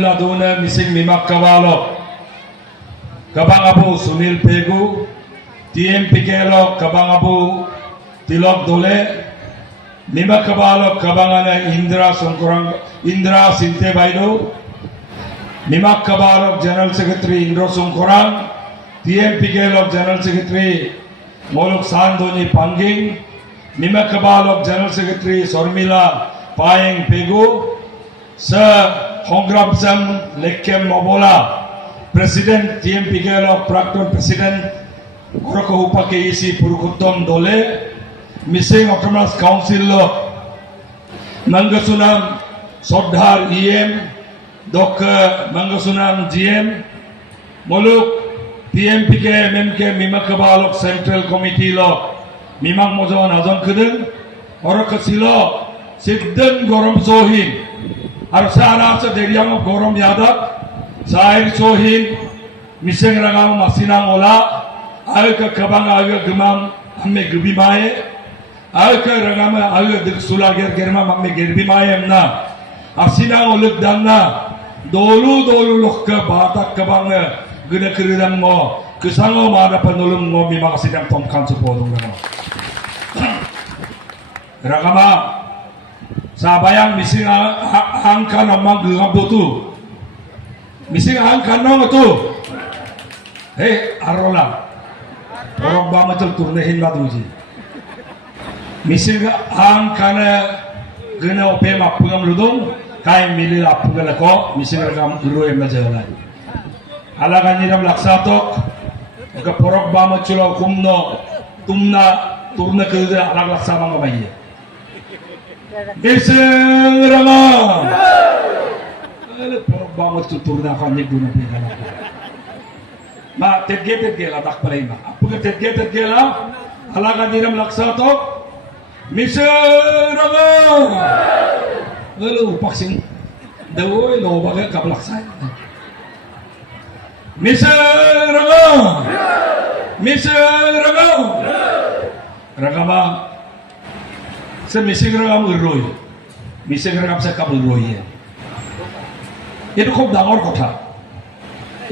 laduna mising mimak kawalo kabang abu Sunil Pegu TMPK lo kabang abu Tilok Dole mimak kawalo kabangana Indra Sinte Baido mimak kawalo General Secretary Indro Sungkorang TMPK lo General Secretary Molok Sandoni Panging mimak kawalo General Secretary Sormila Paeng Pegu Sir Hongram Sam Lekem Mobola President TMPK lo Prakton President Goroko Upake isi Purukutom Dole Missing Autonomous Council lo Mangasunam Sodhar EM Dok Mangasunam GM Moluk TMPK MMK Mimakabalok Central Committee lo Mimang Mojon Azon Kudeng Orokasilo Sidden Gorom Sohin আর সারা আছে দেরিয়াম গরম ইয়াদক সাইর সোহিন মিসেং রাগাম মাসিনা ওলা আয়কা কাবাং আয়কা গমাম আম্মে গবিমায়ে আয়কা রাগাম আয়কা দিক সুলাগের গেরমাম আম্মে গেরবিমায়ে এমনা আসিনা ওলক দান্না দলু লক্কা বাতাক কাবাং গনে কিরিদাম মো কিসাঙ্গো মানা পানুলুম মো মিমা আসিদাম তমখান সুপোদুং রাগামা Sabayang mising angka namang gengam tu mising angka nong tu hei arola orang bama tul turnehin batu ji mising angka na gena ope mapungam ludung kai milil apungal ko mising ragam dulu em jalan halagan niram laksatok ka porok bama chulo kumno tumna turna kerja alag laksa bang bayi Miseng Rama. Alah porok banget tutur na kami guna pera. Ma terget lah tak palai ma. Apa ke terget lah? Halagan diram laksa to. Miseng Rama. Alah upaksing. Dawai lo bagai kap laksa. Miseng Rama. Miseng Rama. Ragama. Se mising ragam uroi mising ragam se kab uroi eto খুব ডাঙৰ কথা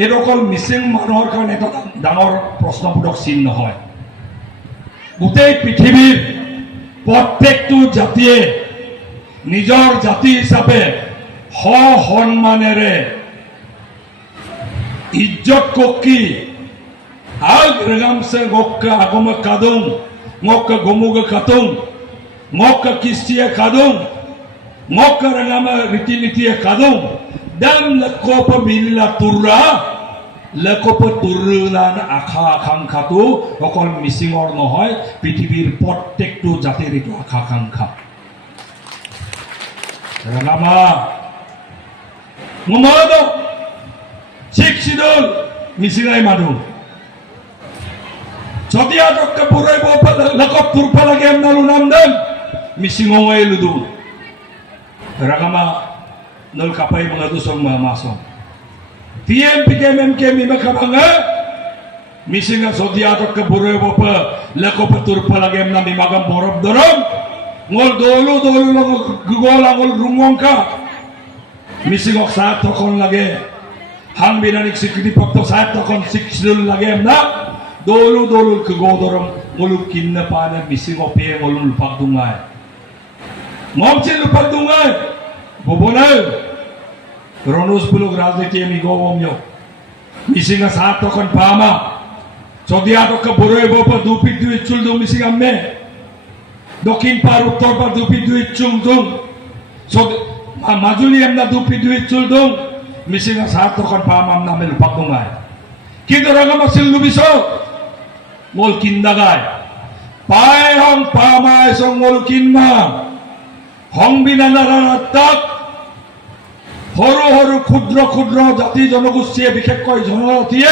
এটো কল missing মানুহৰ কাৰণে এটা ডাঙৰ প্ৰশ্নবোধক চিন নহয় গোটেই পৃথিৱীৰ প্ৰত্যেকটো জাতিয়ে নিজৰ জাতি হিচাপে সন্মানেৰে ইজ্জত কোকি আগ ৰগাম সে গক্কা আগম কাদুং Mecca গমুগ কাতুং Mokka kistia kadung, mokka rangama riti-riti kadung, dan lekopa bila turra, lekopa turrunan akha-akhang katu, okol misingor nohoy, pithibir pottek tu jatir itu akha-akhang kha. Rangama, ngomado, Sheikh Sidol, misingai madu. Sotia dokka purai bopa lekop turpa lagi am nalu namdan. Misingongay ludu ragama nol kapay mga dusong mamasong TMPK MMK mimakabanga misinga sodiatok ka buroy bopa lako patur palagem na mimagam borob dorom ngol dolo lang gugola ngol rungong ka misingok saat tokon lagi hang binanik sikiti pokto saat tokon siksidul lagem na dolo kegodorom ngolukin na pana misingok piye ngolul pagdungay Momcil lupa dungai, bobonai. Ronus bulog razniti emi gowomyo. Misinga saat tokan pama. Sodia to ka boroi bopa dupit duit chul do misinga me. Dokin paru torpa dupit duit chung dung. So majuli emna dupit duit chul dung. Misinga saat tokan pama amna me lupa dungai. Kito raga masil lubiso. Mol kindagai. Pai hong pama esong mol kinma. সংবিধানৰ সৰু ক্ষুদ্ৰ জাতি জনগোষ্ঠীয়ে বিশেষকৈ জনজাতিয়ে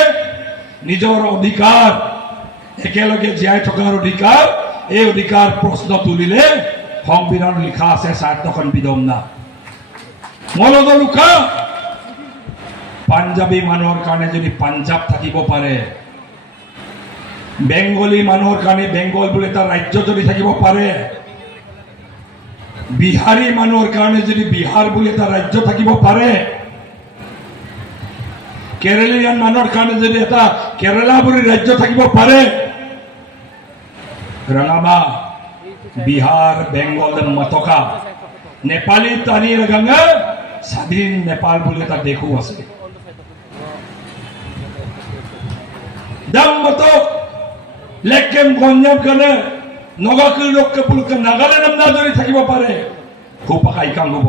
নিজৰ অধিকাৰ একেলগে জীয়াই থকাৰ অধিকাৰ এই অধিকাৰ প্ৰশ্ন তুলিলে সংবিধান লিখা আছে স্বাৰ্থখন বিদম না মলদলুকা পাঞ্জাবী মানুহৰ কাৰণে যদি পাঞ্জাব থাকিব পাৰে বেংগলী মানুহৰ কাৰণে বেংগল বুলি এটা ৰাজ্য যদি থাকিব পাৰে বিহাৰী মানুহৰ কাৰণে যদি বিহাৰ বুলি এটা ৰাজ্য থাকিব পাৰে কেৰেলীয়ান মানুহৰ কাৰণে যদি এটা কেৰেলা বুলি ৰাজ্য থাকিব পাৰে, ৰঙামা বিহাৰ বেংগল মতকা নেপালী টানি ৰঙা স্বাধীন নেপাল বুলি এটা দেশো আছে। দাম মতক লেকেম গঞ্জাম কাৰণে নগাকুল ৰক্ষপুলকে নাগালেণ্ড নাম যদি থাকিব পাৰে খুব আইকাং হ'ব।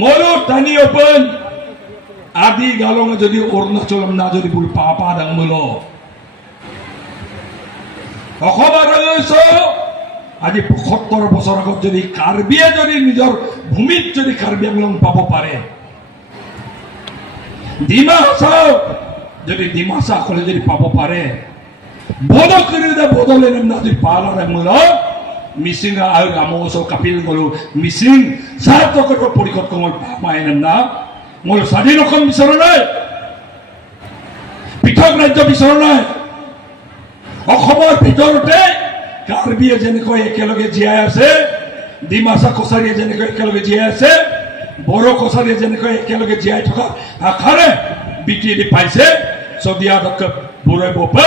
মোৰো টানি অপন আদি গালং যদি অৰুণাচল না যদি বুল পাপা ডাঙমুল অসমৰ আজি ৭৫ বছৰ আগত যদি কাৰ্বিয়ে যদি নিজৰ ভূমিত যদি কাৰ্বি আংলং পাব পাৰে, ডিমা হাছাও যদি ডিমা হাছাসকলে যদি পাব পাৰে, বদলে নাম যদি পালা ডাঙমুল মিচিং আৰু ৰামোচ কাপিল গলো মিচিং স্বাৰ্থ কৰিব পৰিষদ কমল পামাই না মোৰ স্বাধীন অসম বিচৰা নাই, পৃথক ৰাজ্য বিচৰা নাই। অসমৰ ভিতৰতে কাৰ্বিয়ে যেনেকৈ একেলগে জীয়াই আছে, ডিমাচা কছাৰীয়ে যেনেকৈ একেলগে জীয়াই আছে, বড়ো কছাৰীয়ে যেনেকৈ একেলগে জীয়াই থকা আশাৰে বিটিএডি পাইছে, চদিয়া বুঢ়াই বপা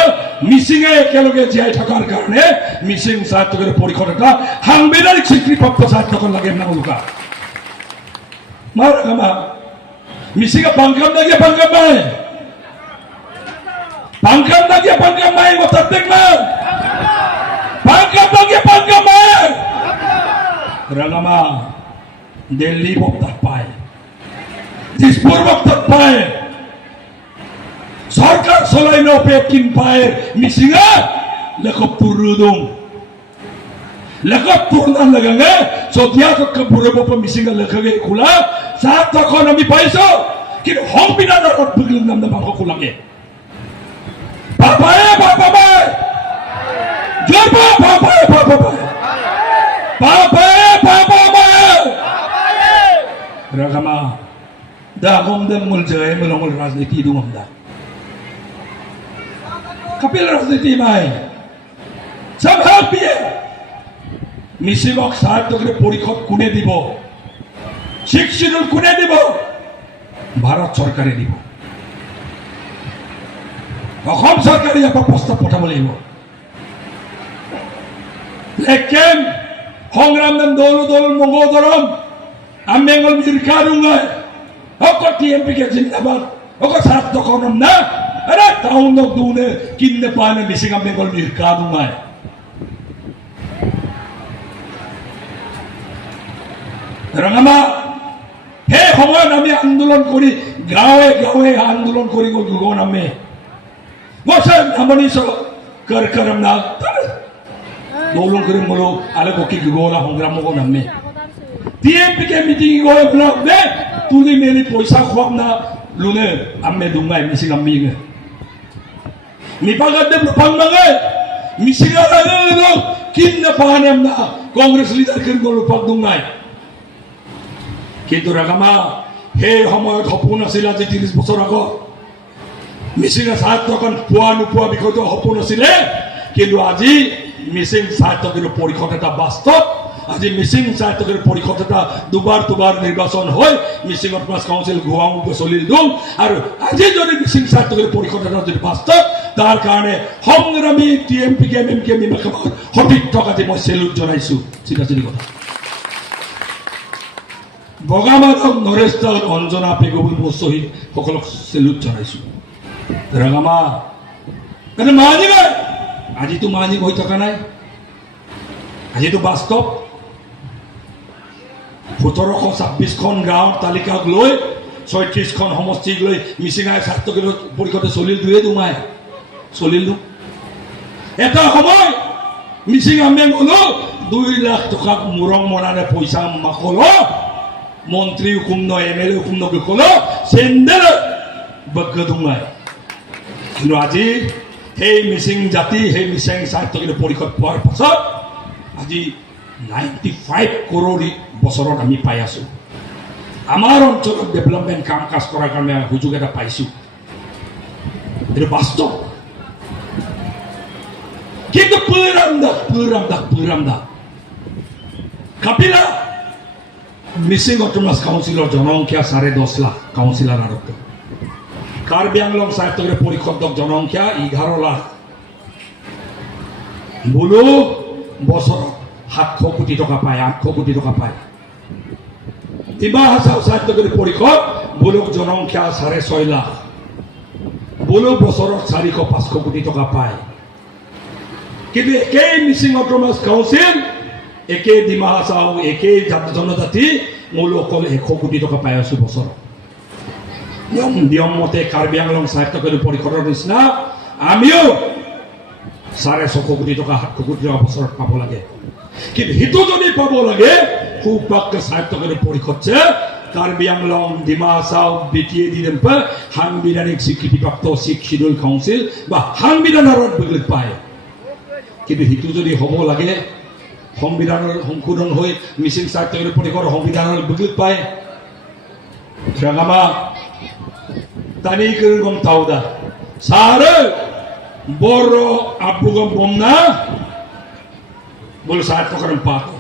মিচিঙে একেলগে জীয়াই থকাৰ কাৰণে মিচিং স্বাৰ্থ পৰিষদ এটা সাংবিধানিক স্বীকৃতিপ্ৰাপ্ত স্বাৰ্থকৰণ লাগে নামলুকা মাৰগামা মিচিঙে পাংকাম নাগিয়ে পাংকাম মাই পাংকাম নাগিয়ে পাংকাম মাই ওটার দেখবেন পাংকাম নাগিয়ে পাংকাম মাই রাগামা দিল্লি বক্তার পায় দিসপুর বক্তার পায় সরকার চলাই নপে কিন পায় মিচিঙা লেখপুর রুদুম লেখপুর নাম লাগাঙ্গে সদিয়া তক বুড়ে বপ মিচিঙা লেখগে খোলা সাত তখন আমি পাইছো কিন্তু সংবিধানৰ অদ্ভুত নাম নাম খোলাগে বাবাই বাবাই জয় বাবাই বাবাই বাবাই বাবাই রাগামা দা গমদম মুল জয় মুল রাজনীতি দুমদা কাপিল রাজনীতি মাই সব হাত দিয়ে মিছিঙক সাহায্য করে পরিষদ কোনে দিব শিক্ষিত কোনে দিব ভারত সরকারে দিব অসম সরকারে ইয়াৰ প্রস্তাব পঠাব লাগিব লেকেন সংগ্রাম নাম দৌল দৌল মঙ্গল দরম আমেঙ্গল মিরকা দুঙ্গাই অক টিএমপি কে জিন্দাবাদ অক সাত দখনম না আরে টাউন দুনে কিননে পানে মিছিং আমেঙ্গল মিরকা দুঙ্গাই রাঙামা হে সময়ত আমি আন্দোলন কৰি গাঁৱে গাঁৱে আন্দোলন কৰি গ'ল গুগন আমি বসে নামনি কর করম না দৌলন করে মলো আলে বকি গুগলা সংগ্রাম গো নামে টিএমপি কে মিটিং গো ব্লক দে তুলি মেলি পয়সা খোয়াম না লুনে আম্মে দুঙ্গাই মিসিং আম্মি গে নিপাগাত দে লুপাং মাগে মিসিং আলা নো কিন না পাহানেম না কংগ্রেস লিডার কিন গো লুপাক দুঙ্গাই কিন্তু রাগামা হে সময়ত সপোন আছিল আজি 30 বছৰ আগত মিছিঙে স্বাৰ্থকণ পোৱা নোপোৱা বিষয়টো সপোন আছিলে কিন্তু আজি মিছিং স্বাৰ্থকীয় পৰিষদ এটা বাস্তৱ আজি মিছিং স্বাৰ্থকীয় পৰিষদ এটা দুবাৰ নিৰ্বাচন হৈ মিছিঙত মাছ কাউন্সিল গুৱাং চলিল দিওঁ আৰু আজি যদি মিছিং স্বাৰ্থকীয় পৰিষদ এটা যদি বাস্তৱ তাৰ কাৰণে সংগ্ৰামী টিএমপি কে এমএম কে নিমাখাবাৰ সতীৰ্থক আজি মই চেলুট জনাইছো চিধা চিধি কথা বগামাধৱ নৰেশ দাস অঞ্জনা পেগবুল শ্বহীদ সকলক চেলুট জনাইছো রাগামা কেন মানিব আজি তো মানিব হৈ থকা নাই আজি তো বাস্তৱ ১৭২৬খন গাঁৱৰ তালিকাক লৈ ৩৬খন সমষ্টিক লৈ মিচিঙাই স্বাস্থ্য পৰিষদে চলিল দুয়ে দুমাই চলিল এটা সময় মিচিং আমি গলো 2 লাখ টকা মুৰং মনাৰে পইচা মাখল মন্ত্ৰী হুকুম ন এমএলএ হুকুম ন গল চেণ্ডেল বগ্গ দুমাই কিন্তু আজি সেই মিচিং জাতি সেই মিচিং স্বাস্থ্য পৰিষদ পোৱাৰ পাছত আজি 95 কৰোৰ বছৰত আমি পাই আছো আমাৰ অঞ্চলত ডেভেলপমেণ্ট কাম কাজ কৰাৰ কাৰণে সুযোগ এটা পাইছো এইটো বাস্তৱ কিন্তু পুৰামদা কাপিলা মিচিং অট'নমাছ কাউন্সিলৰ জনসংখ্যা 10.5 লাখ কাউন্সিলাৰ আৰু কাৰ্বি আংলং সাহিত্যকেৰ পৰিষদক জনসংখ্যা 11 লাখ বোলো বছৰত 700 কোটি টকা পায় 800 কোটি টকা পায় ডিমা হাছাও সাহিত্যকের পরিষদ বোলোক জনসংখ্যা 6.5 লাখ বোলো বছৰত 400-500 কোটি টকা পায় কিন্তু একেই মিচিং অটোনমাস কাউন্সিল একেই ডিমা হাছাও একেই জনজাতি মোলো অকল 100 কোটি টকা পাই আছো বছৰত নিয়ম মতে কাৰ্বি আংলং সাহিত্যকেৰ পৰিষদৰ নিচিনা আমিও 650 কোটি টকা 700 কোটি টকা বছৰত পাব লাগে কিন্তু হিতো যদি পাব লাগে সুপাক্য সাহিত্যকেৰ পৰিষদছে কাৰ্বি আংলং ডিমা হাছাও বিটিএ দিলেম্প সাংবিধানিক স্বীকৃতিপ্ৰাপ্ত সিক্স শিডিউল কাউন্সিল বা সাংবিধানৰ বিগলিত পায় কিন্তু হিতো যদি হব লাগে সংবিধানৰ সংশোধন হৈ মিচিং সাহিত্যকেৰ পৰিষদৰ সংবিধানৰ বিগলিত পায় Ragama tani kergom tauda sare boro abugam bomna bol saat tokaram pato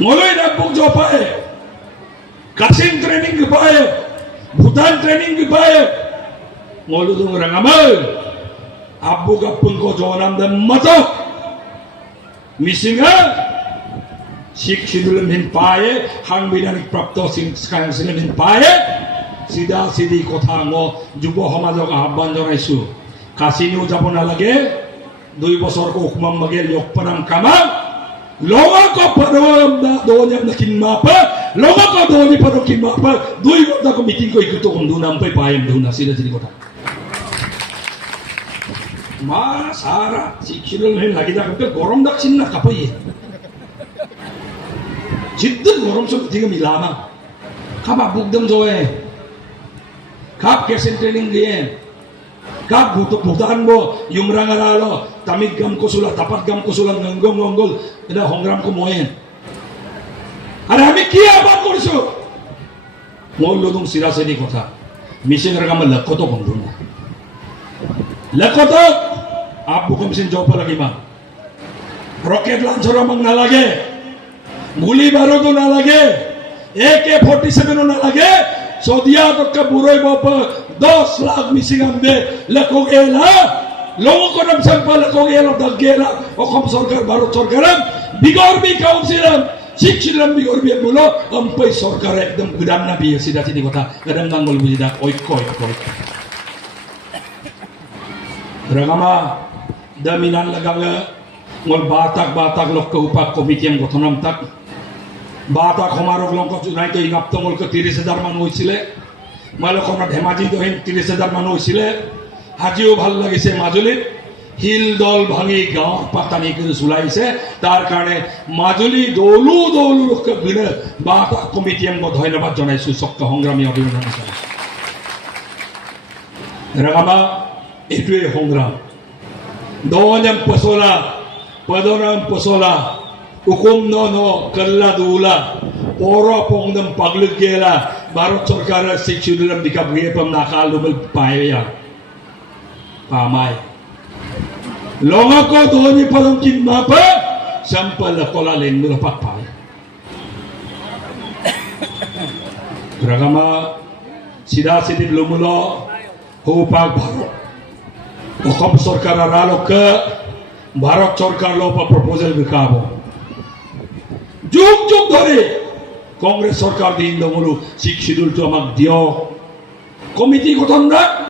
ngoloi na bug jo pae kasing training ki pae bhutan training ki pae ngolu dung rangama abuga pungko jonam dan mato misinga Sikh schedule পায়ে সাংবিধানিক প্ৰাপ্ত council পায়ে চিধা চিধি কথা মই যুৱ সমাজক আহ্বান জনাইছো কাছিনিও যাব নালাগে 2 বছৰকো উকমাম মাগে লোকপনাম কামা লগক পৰম দোনিয়াম কিনমাপা লগক দোনি পৰ কিনমাপা 2 ঘণ্টাকো মিটিং কৰি কুতো বন্ধু নাম পাই পায়েম ধুনা চিধা চিধি কথা মা সারা শিখ শিডিউল লাগি থাকতে গরম দাকছিন না কাপাই Jidden gorom so tiga milama. Kap abugdam joe. Kap kesen training liye. Kap butuh butuhan bo yumrang aralo tamik gam kusula tapat gam kusula ngonggong ngonggol ida hongram ko moyen. Are ami ki abat korisu? Mollo dum sira sedi kotha. Mission ragam lakoto bonduna. Lakoto abu ko mission job lagi ma. Rocket launcher amang nalage. গুলি বারুদও না লাগে AK-47 না লাগে সৌদিয়া তক্কা বুড়োই বাপ 10 lakh missing আমবে লেখক এলা লোক নাম সম্পা লেখক এলা দগেলা অসম সরকার ভারত সরকার বিগর্বি কাউন্সিল শিক্ষিলাম বিগর্বি বলো অম্পই সরকার একদম গুদাম না বিয়ে সিধা সিধি কথা গদম গাঙ্গল বুঝিদা ঐক্য রাগামা দামিনান লাগাঙ্গা ngol batak lok ke upak komiti yang gotonam tak batak homarok lok junai to ingap to ngol ke 30,000 মানুহ হৈছিলে মালকনা ধেমাজি তো 30,000 মানুহ হৈছিলে আজিও ভাল লাগিছে মাজুলীত হিল দল ভাঙি গাঁও পাতানি করে চলাইছে তার কারণে মাজুলী দৌলু লোক বিনে বাতাক কমিটি আমি ধন্যবাদ জানাইছো চক্ৰ সংগ্ৰামী অভিনন্দন জানাইছো ৰাগামা এটোৱে সংগ্ৰাম দোনিয়াম পছলা Padonang pasola hukum no kalla dula poro pongdam paglut gela barot sarkar siksudulam dikabge pam nakal dubal paya pamay longa ko doni padong kinmapa sampal kola lengmula pakpay Ragama sida sidid lumulo hupag barot hukum sarkar aralo ke Bharat সরকার লোপা proposal বিকাবো যুগ যুগ ধরে কংগ্রেস সরকার দিন দমলু Sikh schedule তো আমাক দিও কমিটি গঠন রাখ